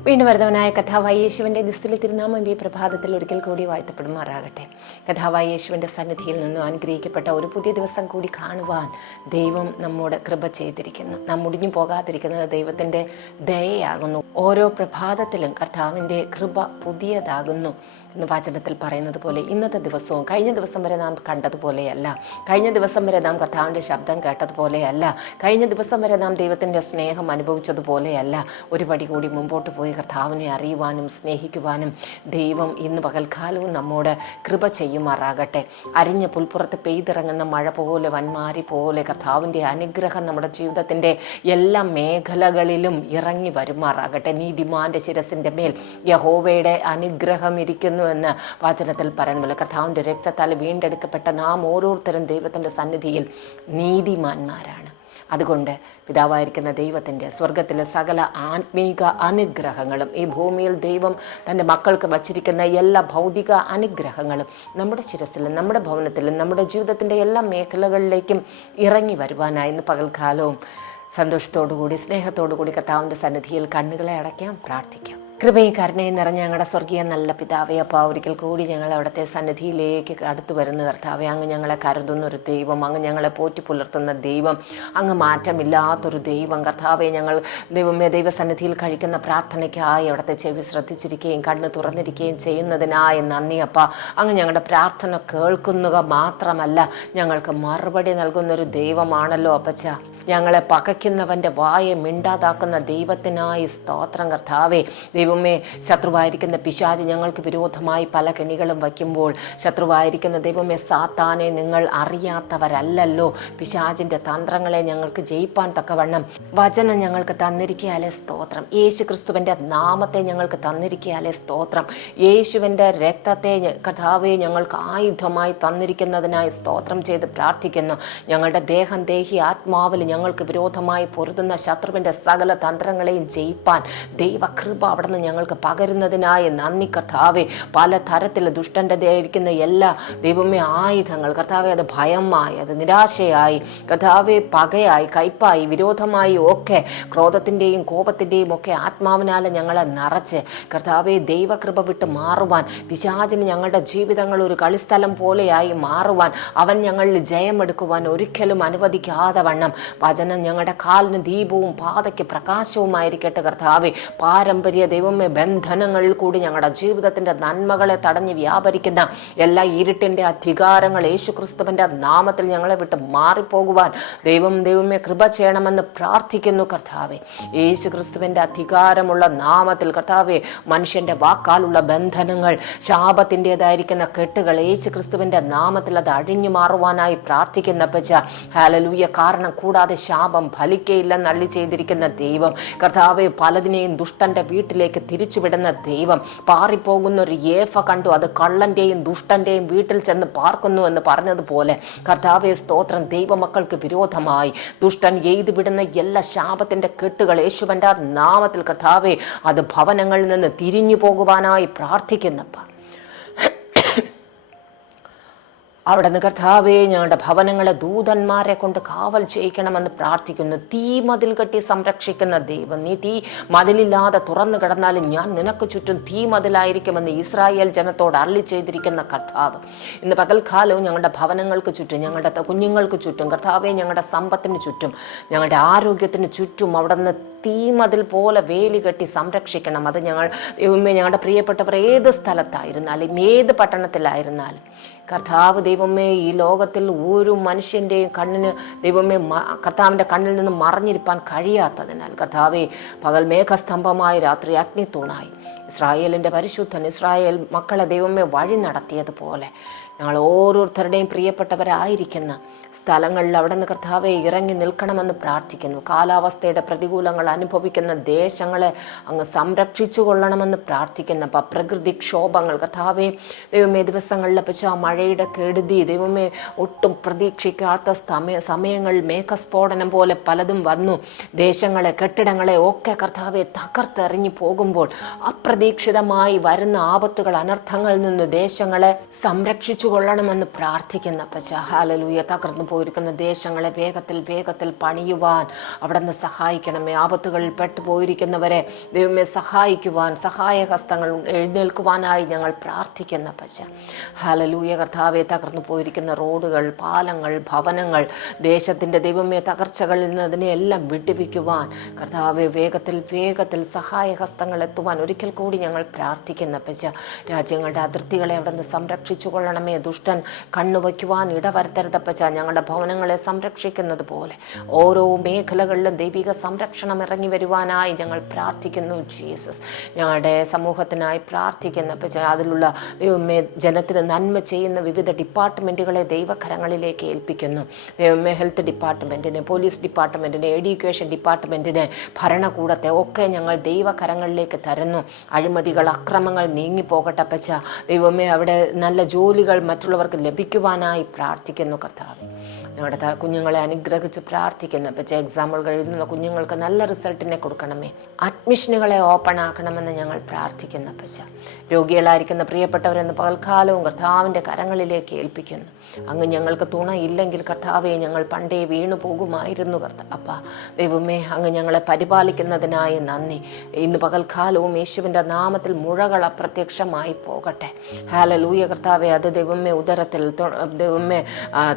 വീണ്ടും വരുന്നവനായ കഥാവായി യേശുവിന്റെ നിസ്തുല തിരുനാമം ഈ പ്രഭാതത്തിൽ ഒരിക്കൽ കൂടി വാഴ്ത്തപ്പെടുമാറാകട്ടെ. കഥാവായി യേശുവിന്റെ സന്നിധിയിൽ നിന്നും അനുഗ്രഹിക്കപ്പെട്ട ഒരു പുതിയ ദിവസം കൂടി കാണുവാൻ ദൈവം നമ്മോട് കൃപ ചെയ്തിരിക്കുന്നു. നാം മുടിഞ്ഞു പോകാതിരിക്കുന്നത് ദൈവത്തിന്റെ ദയയാകുന്നു. ഓരോ പ്രഭാതത്തിലും കർത്താവിന്റെ കൃപ പുതിയതാകുന്നു എന്ന് വചനത്തിൽ പറയുന്നത് പോലെ ഇന്നത്തെ ദിവസവും കഴിഞ്ഞ ദിവസം വരെ നാം കണ്ടതുപോലെയല്ല. കഴിഞ്ഞ ദിവസം വരെ നാം കർത്താവിന്റെ ശബ്ദം കേട്ടതുപോലെയല്ല. കഴിഞ്ഞ ദിവസം വരെ നാം ദൈവത്തിന്റെ സ്നേഹം അനുഭവിച്ചതുപോലെയല്ല. ഒരു പടി കൂടി മുമ്പോട്ട് പോയി കർത്താവിനെ അറിയുവാനും സ്നേഹിക്കുവാനും ദൈവം ഇന്ന് പകൽക്കാലവും നമ്മോട് കൃപ ചെയ്യുമാറാകട്ടെ. അരിഞ്ഞ പുൽപ്പുറത്ത് പെയ്തിറങ്ങുന്ന മഴ പോലെ വന്മാരി പോലെ കർത്താവിന്റെ അനുഗ്രഹം നമ്മുടെ ജീവിതത്തിന്റെ എല്ലാ മേഖലകളിലും ഇറങ്ങി വരുമാറാകട്ടെ. നീതിമാന്റെ ശിരസിന്റെ മേൽ യഹോവയുടെ അനുഗ്രഹം ഇരിക്കുന്നുവെന്ന് വചനത്തിൽ പറയുന്നു കർത്താവിന്റെ രക്തത്താൽ വീണ്ടെടുക്കപ്പെട്ട നാം ഓരോരുത്തരും ദൈവത്തിന്റെ സന്നിധിയിൽ നീതിമാന്മാരാണ്. അതുകൊണ്ട് പിതാവായിരിക്കുന്ന ദൈവത്തിന്റെ സ്വർഗത്തിലെ സകല ആത്മീക അനുഗ്രഹങ്ങളും ഈ ഭൂമിയിൽ ദൈവം തന്റെ മക്കൾക്ക് വച്ചിരിക്കുന്ന എല്ലാ ഭൗതിക അനുഗ്രഹങ്ങളും നമ്മുടെ ശിരസിലും നമ്മുടെ ഭവനത്തിലും നമ്മുടെ ജീവിതത്തിന്റെ എല്ലാ മേഖലകളിലേക്കും ഇറങ്ങി വരുവാനായി ഇന്ന് പകൽക്കാലവും സന്തോഷത്തോടുകൂടി സ്നേഹത്തോടുകൂടി കർത്താവിന്റെ സന്നിധിയിൽ കണ്ണുകളെ അടയ്ക്കാം പ്രാർത്ഥിക്കാം. കൃപയും കരുണയും നിറഞ്ഞ ഞങ്ങളുടെ സ്വർഗീയ നല്ല പിതാവേ അപ്പോൾ ഒരിക്കൽ കൂടി ഞങ്ങൾ അവിടുത്തെ സന്നിധിയിലേക്ക് അടുത്തു വരുന്ന കർത്താവെ. അങ്ങ് ഞങ്ങളെ കരുതുന്ന ഒരു ദൈവം അങ്ങ് ഞങ്ങളെ പോറ്റി പുലർത്തുന്ന ദൈവം അങ്ങ് മാറ്റമില്ലാത്തൊരു ദൈവം കർത്താവെ. ഞങ്ങൾ ദൈവമേ ദൈവസന്നിധിയിൽ കഴിക്കുന്ന പ്രാർത്ഥനയ്ക്കായി അവിടുത്തെ ചെവി ശ്രദ്ധിച്ചിരിക്കുകയും കണ്ണ് തുറന്നിരിക്കുകയും ചെയ്യുന്നതിനായി നന്ദി അപ്പ. അങ്ങ് ഞങ്ങളുടെ പ്രാർത്ഥന കേൾക്കുക മാത്രമല്ല ഞങ്ങൾക്ക് മറുപടി നൽകുന്നൊരു ദൈവമാണല്ലോ അപ്പച്ച. ഞങ്ങളെ പകയ്ക്കുന്നവന്റെ വായ മിണ്ടാതാക്കുന്ന ദൈവത്തിനായി സ്തോത്രം കർത്താവേ. ദൈവമേ ശത്രുവായിരിക്കുന്ന പിശാജ് ഞങ്ങൾക്ക് വിരോധമായി പല കെണികളും വയ്ക്കുമ്പോൾ ശത്രുവായിരിക്കുന്ന ദൈവമേ സാത്താനെ നിങ്ങൾ അറിയാത്തവരല്ലല്ലോ. പിശാജിന്റെ തന്ത്രങ്ങളെ ഞങ്ങൾക്ക് ജയിപ്പാൻ തക്കവണ്ണം വചനം ഞങ്ങൾക്ക് തന്നിരിക്കാലേ സ്തോത്രം. യേശു ക്രിസ്തുവിന്റെ നാമത്തെ ഞങ്ങൾക്ക് തന്നിരിക്കാലേ സ്തോത്രം. യേശുവിന്റെ രക്തത്തെ കഥാവേ ഞങ്ങൾക്ക് ആയുധമായി തന്നിരിക്കുന്നതിനായി സ്തോത്രം ചെയ്ത് പ്രാർത്ഥിക്കുന്നു. ഞങ്ങളുടെ ദേഹം ദേഹി ആത്മാവിൽ ഞങ്ങൾക്ക് വിരോധമായി പൊരുതുന്ന ശത്രുവിന്റെ സകല തന്ത്രങ്ങളെയും ജയിപ്പാൻ ദൈവകൃപ അവിടുന്ന് ഞങ്ങൾക്ക് പകരുന്നതിനായി. നന്ദി കർത്താവെ. പല തരത്തിൽ ദുഷ്ടന്റെതായിരിക്കുന്ന എല്ലാ ദൈവമേ ആയുധങ്ങൾ. കർത്താവെ അത് ഭയമായി അത് നിരാശയായി. കർത്താവെ പകയായി കയ്പായി വിരോധമായി ഒക്കെ ക്രോധത്തിന്റെയും കോപത്തിന്റെയും ഒക്കെ ആത്മാവിനാൽ ഞങ്ങളെ നിറച്ച്. കർത്താവെ ദൈവകൃപ വിട്ട് മാറുവാൻ പിശാചിന് ഞങ്ങളുടെ ജീവിതങ്ങൾ ഒരു കളിസ്ഥലം പോലെയായി മാറുവാൻ അവൻ ഞങ്ങളിൽ ജയമെടുക്കുവാൻ ഒരിക്കലും അനുവദിക്കാതെ വണ്ണം വചനം ഞങ്ങളുടെ കാലിന് ദീപവും പാതയ്ക്ക് പ്രകാശവുമായിരിക്കട്ടെ കർത്താവെ. പാരമ്പര്യ ദൈവമേ ബന്ധനങ്ങളിൽ കൂടി ഞങ്ങളുടെ ജീവിതത്തിന്റെ നന്മകളെ തടഞ്ഞ് വ്യാപരിക്കുന്ന എല്ലാ ഇരുട്ടിന്റെ അധികാരങ്ങൾ യേശുക്രിസ്തുവിന്റെ നാമത്തിൽ ഞങ്ങളെ വിട്ട് മാറിപ്പോകുവാൻ ദൈവം ദൈവമേ കൃപ ചെയ്യണമെന്ന് പ്രാർത്ഥിക്കുന്നു കർത്താവെ. യേശു ക്രിസ്തുവിന്റെ അധികാരമുള്ള നാമത്തിൽ കർത്താവെ മനുഷ്യന്റെ വാക്കാലുള്ള ബന്ധനങ്ങൾ ശാപത്തിന്റെതായിരിക്കുന്ന കെട്ടുകൾ യേശു ക്രിസ്തുവിന്റെ നാമത്തിൽ അത് അഴിഞ്ഞു മാറുവാനായി പ്രാർത്ഥിക്കുന്ന പച്ച ഹാലലൂയ കാരണം കൂടാതെ ശാപം ഫലിക്കയില്ലെന്ന് അള്ളി ചെയ്തിരിക്കുന്ന ദൈവം. കർത്താവ് പലതിനെയും ദുഷ്ടന്റെ വീട്ടിലേക്ക് തിരിച്ചുവിടുന്ന ദൈവം. പാറിപ്പോകുന്ന ഒരു ഏഫ കണ്ടു. അത് കള്ളന്റെയും ദുഷ്ടന്റെയും വീട്ടിൽ ചെന്ന് പാർക്കുന്നു എന്ന് പറഞ്ഞതുപോലെ. കർത്താവെ സ്തോത്രം. ദൈവമക്കൾക്ക് വിരോധമായി. ദുഷ്ടൻ എയ്തു വിടുന്ന എല്ലാ ശാപത്തിന്റെ കെട്ടുകൾ യേശുവന്റെ നാമത്തിൽ കർത്താവെ അത് ഭവനങ്ങളിൽ നിന്ന് തിരിഞ്ഞു പോകുവാനായി പ്രാർത്ഥിക്കുന്നപ്പ. അവിടെ നിന്ന് കർത്താവേ ഞങ്ങളുടെ ഭവനങ്ങളെ ദൂതന്മാരെ കൊണ്ട് കാവൽ ചെയ്യിക്കണമെന്ന് പ്രാർത്ഥിക്കുന്നു. തീ മതിൽ കെട്ടി സംരക്ഷിക്കുന്ന ദൈവം നീ തീ മതിലില്ലാതെ തുറന്നു കിടന്നാലും ഞാൻ നിനക്ക് ചുറ്റും തീ മതിലായിരിക്കുമെന്ന് ഇസ്രായേൽ ജനത്തോട് അരളി ചെയ്തിരിക്കുന്ന കർത്താവ്. ഇന്ന് പകൽക്കാലവും ഞങ്ങളുടെ ഭവനങ്ങൾക്ക് ചുറ്റും ഞങ്ങളുടെ കുഞ്ഞുങ്ങൾക്ക് ചുറ്റും കർത്താവെ ഞങ്ങളുടെ സമ്പത്തിന് ചുറ്റും ഞങ്ങളുടെ ആരോഗ്യത്തിന് ചുറ്റും അവിടെ നിന്ന് തീമതിൽ പോലെ വേലി കെട്ടി സംരക്ഷിക്കണം. അത് ഞങ്ങൾ ഞങ്ങളുടെ പ്രിയപ്പെട്ടവർ ഏത് സ്ഥലത്തായിരുന്നാലും ഏത് പട്ടണത്തിലായിരുന്നാലും കർത്താവ് ദൈവമേ ഈ ലോകത്തിൽ ഒരു മനുഷ്യന്റെയും കണ്ണിന് ദൈവമേ കർത്താവിന്റെ കണ്ണിൽ നിന്ന് മറിഞ്ഞിരിപ്പാൻ കഴിയാത്തതിനാൽ കർത്താവെ പകൽ മേഘസ്തംഭമായി രാത്രി അഗ്നി അഗ്നിത്തൂണായി ഇസ്രായേലിന്റെ പരിശുദ്ധൻ ഇസ്രായേൽ മക്കളെ ദൈവമേ വഴി നടത്തിയതുപോലെ ഞങ്ങൾ ഓരോരുത്തരുടെയും പ്രിയപ്പെട്ടവരായിരിക്കുന്ന സ്ഥലങ്ങളിൽ അവിടെ നിന്ന് കർത്താവെ ഇറങ്ങി നിൽക്കണമെന്ന് പ്രാർത്ഥിക്കുന്നു. കാലാവസ്ഥയുടെ പ്രതികൂലങ്ങൾ അനുഭവിക്കുന്ന ദേശങ്ങളെ അങ്ങ് സംരക്ഷിച്ചു കൊള്ളണമെന്ന് പ്രാർത്ഥിക്കുന്ന. അപ്പം പ്രകൃതിക്ഷോഭങ്ങൾ കർത്താവെ ദൈവമേ ദിവസങ്ങളിൽ ആ മഴയുടെ കെടുതി ദൈവമേ ഒട്ടും പ്രതീക്ഷിക്കാത്ത സമയ സമയങ്ങളിൽ മേഘസ്ഫോടനം പോലെ പലതും വന്നു. ദേശങ്ങളെ കെട്ടിടങ്ങളെ ഒക്കെ കർത്താവെ തകർത്തെറിഞ്ഞു പോകുമ്പോൾ അപ്രതീക്ഷിതമായി വരുന്ന ആപത്തുകൾ അനർത്ഥങ്ങളിൽ നിന്ന് ദേശങ്ങളെ സംരക്ഷിച്ചു കൊള്ളണമെന്ന് പ്രാർത്ഥിക്കുന്ന. പച്ച ഹാലലൂയ തകർന്നു തകർന്നു പോയിരിക്കുന്ന ദേശങ്ങളെ വേഗത്തിൽ വേഗത്തിൽ പണിയുവാൻ അവിടെ നിന്ന് സഹായിക്കണമേ. ആപത്തുകളിൽ പെട്ടു പോയിരിക്കുന്നവരെ ദൈവമേ സഹായിക്കുവാൻ സഹായഹസ്തങ്ങൾ എഴുന്നേൽക്കുവാനായി ഞങ്ങൾ പ്രാർത്ഥിക്കുന്ന പച്ച. ഹലലൂയ കർത്താവെ തകർന്നു പോയിരിക്കുന്ന റോഡുകൾ പാലങ്ങൾ ഭവനങ്ങൾ ദേശത്തിന്റെ ദൈവമേ തകർച്ചകളിൽ നിന്ന് അതിനെയെല്ലാം വിടുവിക്കുവാൻ കർത്താവെ വേഗത്തിൽ വേഗത്തിൽ സഹായഹസ്തങ്ങൾ എത്തുവാൻ ഒരിക്കൽ കൂടി ഞങ്ങൾ പ്രാർത്ഥിക്കുന്ന പച്ച. രാജ്യങ്ങളുടെ അതിർത്തികളെ അവിടെ നിന്ന് സംരക്ഷിച്ചു കൊള്ളണമേ ദുഷ്ടൻ കണ്ണുവയ്ക്കുവാൻ ഇടവരുത്തരുതപ്പച്ച ഞങ്ങളുടെ ഭവനങ്ങളെ സംരക്ഷിക്കുന്നത് പോലെ. ഓരോ മേഖലകളിലും ദൈവിക സംരക്ഷണം ഇറങ്ങി വരുവാനായി ഞങ്ങൾ പ്രാർത്ഥിക്കുന്നു ജീസസ്. ഞങ്ങളുടെ സമൂഹത്തിനായി പ്രാർത്ഥിക്കുന്ന അതിലുള്ള ജനത്തിന് നന്മ ചെയ്യുന്ന വിവിധ ഡിപ്പാർട്ട്മെന്റുകളെ ദൈവകരങ്ങളിലേക്ക് ഏൽപ്പിക്കുന്നു. ഹെൽത്ത് ഡിപ്പാർട്ട്മെന്റിനെ പോലീസ് ഡിപ്പാർട്ട്മെന്റിനെ എഡ്യൂക്കേഷൻ ഡിപ്പാർട്ട്മെന്റിനെ ഭരണകൂടത്തെ ഒക്കെ ഞങ്ങൾ ദൈവകരങ്ങളിലേക്ക് തരുന്നു. അഴിമതികൾ അക്രമങ്ങൾ നീങ്ങിപ്പോകട്ടെ പച്ച ദൈവമേ അവിടെ നല്ല ജോലികൾ മറ്റുള്ളവർക്ക് ലഭിക്കുവാനായി പ്രാർത്ഥിക്കുന്നു കർത്താവെ. ഞങ്ങളുടെ കുഞ്ഞുങ്ങളെ അനുഗ്രഹിച്ച് പ്രാർത്ഥിക്കുന്നു. പച്ച എക്സാമ്പിൾ കഴിയുന്ന കുഞ്ഞുങ്ങൾക്ക് നല്ല റിസൾട്ടിനെ കൊടുക്കണമേ. അഡ്മിഷനുകളെ ഓപ്പൺ ആക്കണമെന്ന് ഞങ്ങൾ പ്രാർത്ഥിക്കുന്നു പച്ച രോഗികളായിരിക്കുന്ന പ്രിയപ്പെട്ടവരെന്ന് പകൽക്കാലവും കർത്താവിന്റെ കരങ്ങളിലേക്ക് ഏൽപ്പിക്കുന്നു. അങ്ങ് ഞങ്ങൾക്ക് തുണയില്ലെങ്കിൽ കർത്താവെ ഞങ്ങൾ പണ്ടേ വീണു പോകുമായിരുന്നു കർത്ത. അപ്പ ദൈവമേ അങ്ങ് ഞങ്ങളെ പരിപാലിക്കുന്നതിനായി നന്ദി. ഇന്ന് പകൽക്കാലവും യേശുവിന്റെ നാമത്തിൽ മുഴകൾ അപ്രത്യക്ഷമായി പോകട്ടെ. ഹാലലൂയ കർത്താവെ അത് ദൈവമേ ഉദരത്തിൽ ദൈവമേ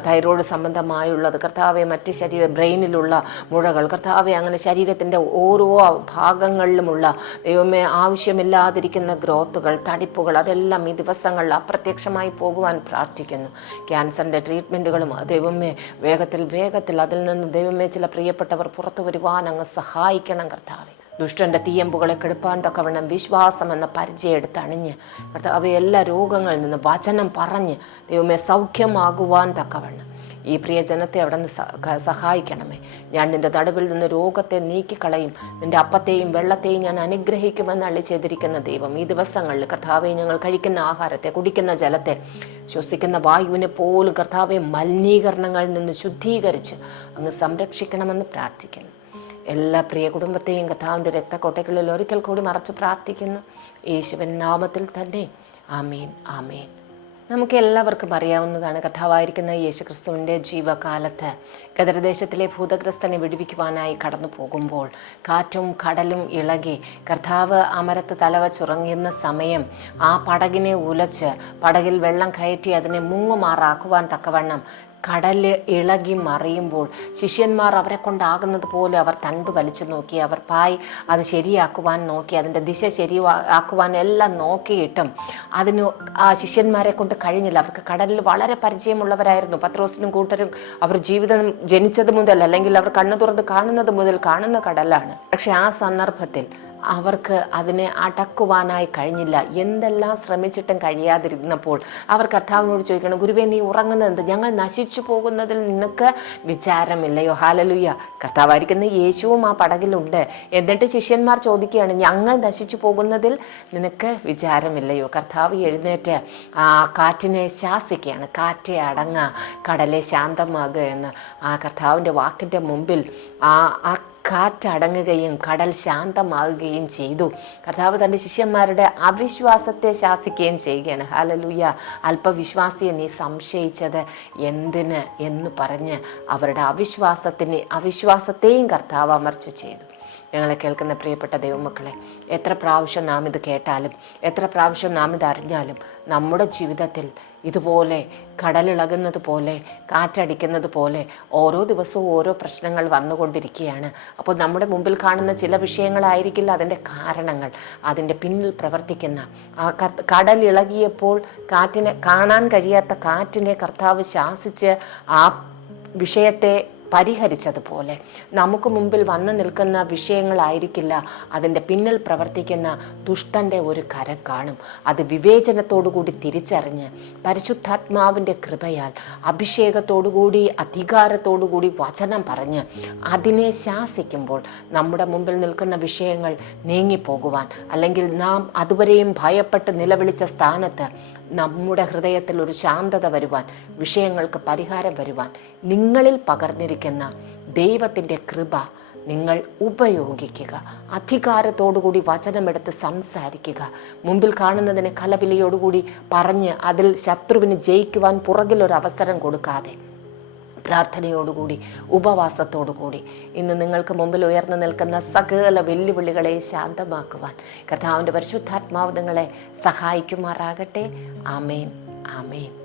തൈറോയ്ഡ് സംബന്ധമായുള്ളത്. കർത്താവെ മറ്റ് ശരീര ബ്രെയിനിലുള്ള മുഴകൾ. കർത്താവെ അങ്ങനെ ശരീരത്തിന്റെ ഓരോ ഭാഗങ്ങളിലുമുള്ള ദൈവമേ ആവശ്യമില്ലാതിരിക്കുന്ന ഗ്രോത്തുകൾ തടിപ്പുകൾ അതെല്ലാം ഈ ദിവസങ്ങളിൽ അപ്രത്യക്ഷമായി പോകുവാൻ പ്രാർത്ഥിക്കുന്നു. ക്യാൻസറിന്റെ ട്രീറ്റ്മെന്റുകളും ദൈവമേ വേഗത്തിൽ വേഗത്തിൽ അതിൽ നിന്ന് ദൈവമേ ചില പ്രിയപ്പെട്ടവർ പുറത്തു വരുവാൻ അങ്ങ് സഹായിക്കണം കർത്താവെ. ദുഷ്ടന്റെ തീയമ്പുകളെ കെടുപ്പാൻ തക്കവണ്ണം വിശ്വാസം എന്ന പരിചയം എടുത്തണിഞ്ഞ് അവയെല്ലാ രോഗങ്ങളിൽ നിന്ന് വചനം പറഞ്ഞ് ദൈവമേ സൗഖ്യമാകുവാൻ തക്കവണ്ണം. ഈ പ്രിയജനത്തെ അവിടെ നിന്ന് സഹായിക്കണമേ. ഞാൻ നിന്റെ നടുവിൽ നിന്ന് രോഗത്തെ നീക്കിക്കളയും. നിന്റെ അപ്പത്തെയും വെള്ളത്തെയും ഞാൻ അനുഗ്രഹിക്കുമെന്ന് അള്ളി ചെയ്തിരിക്കുന്ന ദൈവം. ഈ ദിവസങ്ങളിൽ കർത്താവെ ഞങ്ങൾ കഴിക്കുന്ന ആഹാരത്തെ കുടിക്കുന്ന ജലത്തെ ശ്വസിക്കുന്ന വായുവിനെ പോലും കർത്താവെ മലിനീകരണങ്ങളിൽ നിന്ന് ശുദ്ധീകരിച്ച് അങ്ങ് സംരക്ഷിക്കണമെന്ന് പ്രാർത്ഥിക്കുന്നു. എല്ലാ പ്രിയ കുടുംബത്തെയും കഥാവിന്റെ രക്തക്കോട്ടയ്ക്കുള്ളിൽ ഒരിക്കൽ കൂടി മറച്ച് പ്രാർത്ഥിക്കുന്നു. യേശുവൻ നാമത്തിൽ തന്നെ. ആമീൻ ആമീൻ. നമുക്ക് എല്ലാവർക്കും അറിയാവുന്നതാണ് കഥാവായിരിക്കുന്ന യേശുക്രിസ്തുവിന്റെ ജീവകാലത്ത് ഗദരദേശത്തിലെ ഭൂതഗ്രസ്തനെ വിടുവിക്കുവാനായി കടന്നു പോകുമ്പോൾ കാറ്റും കടലും ഇളകി കർത്താവ് അമരത്ത് തലവച്ചുറങ്ങുന്ന സമയം ആ പടകിനെ ഉലച്ച് പടകിൽ വെള്ളം കയറ്റി അതിനെ മുങ്ങുമാറാക്കുവാൻ തക്കവണ്ണം കടൽ ഇളകി മറിയുമ്പോൾ ശിഷ്യന്മാർ അവരെ കൊണ്ടാകുന്നത് പോലെ അവർ തണ്ട് വലിച്ചു നോക്കി. അവർ പായ് അത് ശരിയാക്കുവാൻ നോക്കി അതിന്റെ ദിശ ശരിയാക്കുവാൻ എല്ലാം നോക്കിയിട്ടും അതിന് ആ ശിഷ്യന്മാരെ കൊണ്ട് കഴിഞ്ഞില്ല. അവർക്ക് കടലിൽ വളരെ പരിചയമുള്ളവരായിരുന്നു. പത്രോസിനും കൂട്ടരും അവർ ജീവിതം ജനിച്ചത് മുതൽ അല്ലെങ്കിൽ അവർ കണ്ണു തുറന്ന് കാണുന്നത് മുതൽ കാണുന്ന കടലാണ്. പക്ഷെ ആ സന്ദർഭത്തിൽ അവർക്ക് അതിനെ അടക്കുവാനായി കഴിഞ്ഞില്ല. എന്തെല്ലാം ശ്രമിച്ചിട്ടും കഴിയാതിരുന്നപ്പോൾ അവർ കർത്താവിനോട് ചോദിക്കണം ഗുരുവേ നീ ഉറങ്ങുന്നത് എന്ത്? ഞങ്ങൾ നശിച്ചു പോകുന്നതിൽ നിനക്ക് വിചാരമില്ലയോ ഹാലലുയ്യ കർത്താവായിരിക്കുന്ന യേശുവും ആ പടകിലുണ്ട്. എന്നിട്ട് ശിഷ്യന്മാർ ചോദിക്കുകയാണ് ഞങ്ങൾ നശിച്ചു പോകുന്നതിൽ നിനക്ക് വിചാരമില്ലയോ കർത്താവ് എഴുന്നേറ്റ് ആ കാറ്റിനെ ശാസിക്കുകയാണ്. കാറ്റെ അടങ്ങ. കടലെ ശാന്തമാകുക എന്ന് ആ കർത്താവിന്റെ വാക്കിന്റെ മുമ്പിൽ ആ ആ കാറ്റടങ്ങുകയും കടൽ ശാന്തമാകുകയും ചെയ്തു. കർത്താവ് തന്റെ ശിഷ്യന്മാരുടെ അവിശ്വാസത്തെ ശാസിക്കുകയും ചെയ്യുകയാണ്. ഹാലലൂയ അല്പവിശ്വാസിയെ നീ സംശയിച്ചത് എന്തിന് എന്ന് പറഞ്ഞ് അവരുടെ അവിശ്വാസത്തിന് അവിശ്വാസത്തെയും കർത്താവ് അമർച്ച ചെയ്തു. ഞങ്ങളെ കേൾക്കുന്ന പ്രിയപ്പെട്ട ദൈവമക്കളെ എത്ര പ്രാവശ്യം നാം ഇത് കേട്ടാലും എത്ര പ്രാവശ്യം നാം ഇത് അറിഞ്ഞാലും നമ്മുടെ ജീവിതത്തിൽ ഇതുപോലെ കടലിളകുന്നത് പോലെ കാറ്റടിക്കുന്നത് പോലെ ഓരോ ദിവസവും ഓരോ പ്രശ്നങ്ങൾ വന്നുകൊണ്ടിരിക്കുകയാണ്. അപ്പോൾ നമ്മുടെ മുമ്പിൽ കാണുന്ന ചില വിഷയങ്ങളായിരിക്കില്ല അതിന്റെ കാരണങ്ങൾ അതിന്റെ പിന്നിൽ പ്രവർത്തിക്കുന്ന. ആ കടലിളകിയപ്പോൾ കാറ്റിനെ കാണാൻ കഴിയാത്ത കാറ്റിനെ കർത്താവ് ശാസിച്ച് ആ വിഷയത്തെ പരിഹരിച്ചതുപോലെ. നമുക്ക് മുമ്പിൽ വന്നു നിൽക്കുന്ന വിഷയങ്ങളായിരിക്കില്ല അതിന്റെ പിന്നിൽ പ്രവർത്തിക്കുന്ന ദുഷ്ടന്റെ ഒരു കരം കാണും. അത് വിവേചനത്തോടുകൂടി തിരിച്ചറിഞ്ഞ് പരിശുദ്ധാത്മാവിന്റെ കൃപയാൽ അഭിഷേകത്തോടുകൂടി അധികാരത്തോടുകൂടി വചനം പറഞ്ഞ് അതിനെ ശാസിക്കുമ്പോൾ നമ്മുടെ മുമ്പിൽ നിൽക്കുന്ന വിഷയങ്ങൾ നീങ്ങിപ്പോകുവാൻ അല്ലെങ്കിൽ നാം അതുവരെയും ഭയപ്പെട്ട് നിലവിളിച്ച സ്ഥാനത്ത് നമ്മുടെ ഹൃദയത്തിൽ ഒരു ശാന്തത വരുവാൻ വിഷയങ്ങൾക്ക് പരിഹാരം വരുവാൻ നിങ്ങളിൽ പകർന്നിരിക്കുന്ന ദൈവത്തിന്റെ കൃപ നിങ്ങൾ ഉപയോഗിക്കുക. അധികാരത്തോടുകൂടി വചനമെടുത്ത് സംസാരിക്കുക. മുമ്പിൽ കാണുന്നതിനെ കലപിലയോടുകൂടി പറഞ്ഞ് അതിൽ ശത്രുവിന് ജയിക്കുവാൻ പുറകിലൊരു അവസരം കൊടുക്കാതെ പ്രാർത്ഥനയോടുകൂടി ഉപവാസത്തോടുകൂടി. ഇന്ന് നിങ്ങൾക്ക് മുമ്പിൽ ഉയർന്നു നിൽക്കുന്ന സകല വെല്ലുവിളികളെ ശാന്തമാക്കുവാൻ കർത്താവിന്റെ പരിശുദ്ധാത്മാവ് നിങ്ങളെ സഹായിക്കുമാറാകട്ടെ. ആമേൻ. ആമേൻ.